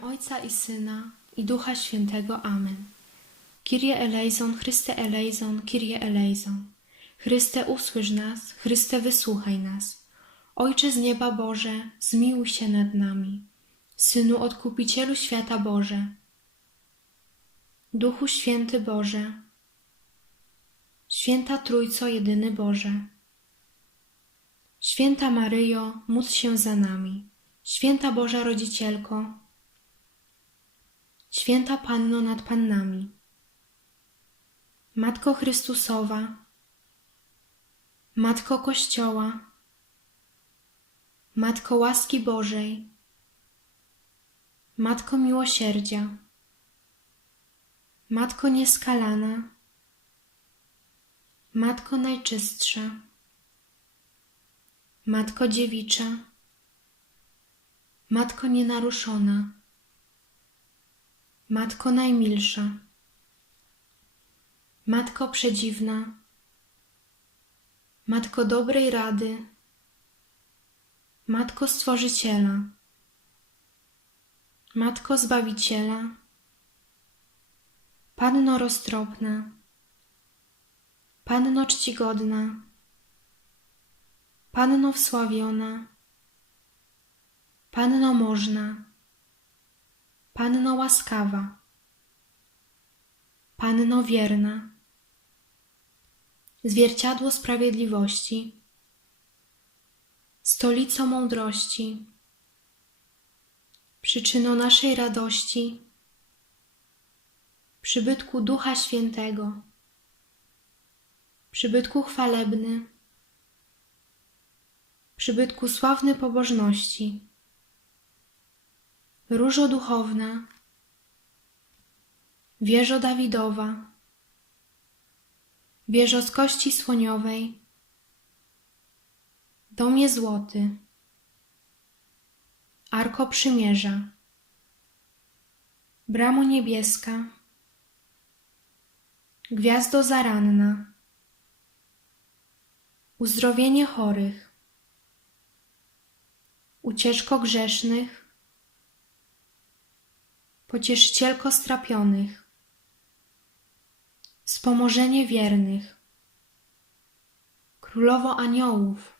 Ojca i Syna i Ducha Świętego. Amen. Kyrie eleison, Chryste eleison, Kyrie eleison. Chryste usłysz nas, Chryste wysłuchaj nas. Ojcze z nieba Boże, zmiłuj się nad nami. Synu Odkupicielu świata Boże. Duchu Święty Boże. Święta Trójco Jedyny Boże. Święta Maryjo, módl się za nami. Święta Boża Rodzicielko. Święta Panno nad Pannami. Matko Chrystusowa. Matko Kościoła. Matko łaski Bożej. Matko miłosierdzia. Matko nieskalana. Matko najczystsza. Matko dziewicza. Matko nienaruszona. Matko najmilsza. Matko przedziwna. Matko dobrej rady. Matko Stworzyciela. Matko Zbawiciela. Panno roztropna. Panno czcigodna. Panno wsławiona. Panno można. Panno łaskawa. Panno wierna. Zwierciadło sprawiedliwości. Stolico mądrości. Przyczyną naszej radości. Przybytku Ducha Świętego. Przybytku chwalebny. Przybytku sławny pobożności. Różo duchowna. Wieżo Dawidowa. Wieżo z kości słoniowej. Domie złoty. Arko Przymierza. Bramo niebieska. Gwiazdo zaranna. Uzdrowienie chorych. Ucieczko grzesznych. Pocieszycielko strapionych. Wspomożenie wiernych. Królowo aniołów.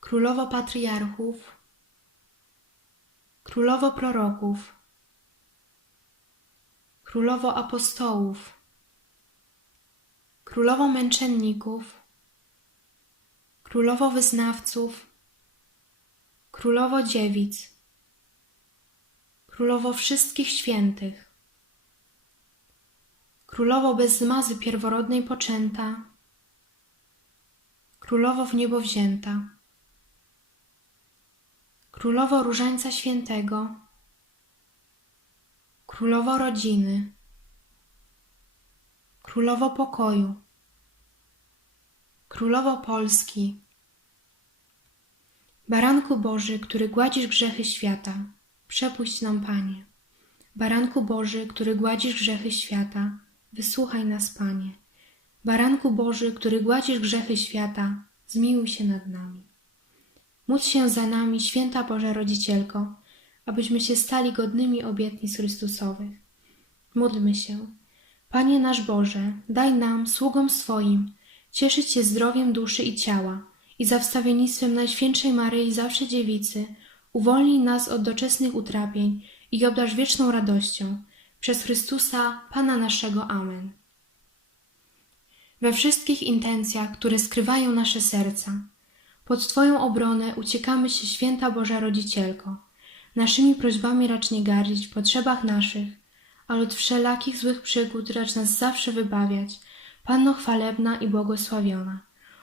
Królowo patriarchów. Królowo proroków. Królowo apostołów. Królowo męczenników. Królowo wyznawców. Królowo dziewic. Królowo wszystkich świętych. Królowo bez zmazy pierworodnej poczęta. Królowo w niebo wzięta. Królowo Różańca Świętego. Królowo rodziny. Królowo pokoju. Królowo Polski. Baranku Boży, który gładzisz grzechy świata, przepuść nam, Panie. Baranku Boży, który gładzisz grzechy świata, wysłuchaj nas, Panie. Baranku Boży, który gładzisz grzechy świata, zmiłuj się nad nami. Módl się za nami, święta Boża Rodzicielko, abyśmy się stali godnymi obietnic Chrystusowych. Módlmy się. Panie nasz Boże, daj nam, sługom swoim, cieszyć się zdrowiem duszy i ciała i za wstawiennictwem Najświętszej Maryi Zawsze Dziewicy uwolnij nas od doczesnych utrapień i obdarz wieczną radością. Przez Chrystusa, Pana naszego. Amen. We wszystkich intencjach, które skrywają nasze serca, pod Twoją obronę uciekamy się, święta Boża Rodzicielko. Naszymi prośbami racz nie gardzić w potrzebach naszych, ale od wszelakich złych przygód racz nas zawsze wybawiać, Panno chwalebna i błogosławiona.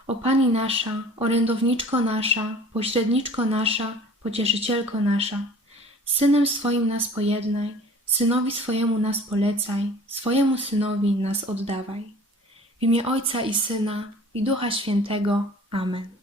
O Pani nasza, orędowniczko nasza, pośredniczko nasza, pocieszycielko nasza, Synem swoim nas pojednaj, Synowi swojemu nas polecaj, swojemu Synowi nas oddawaj. W imię Ojca i Syna i Ducha Świętego. Amen.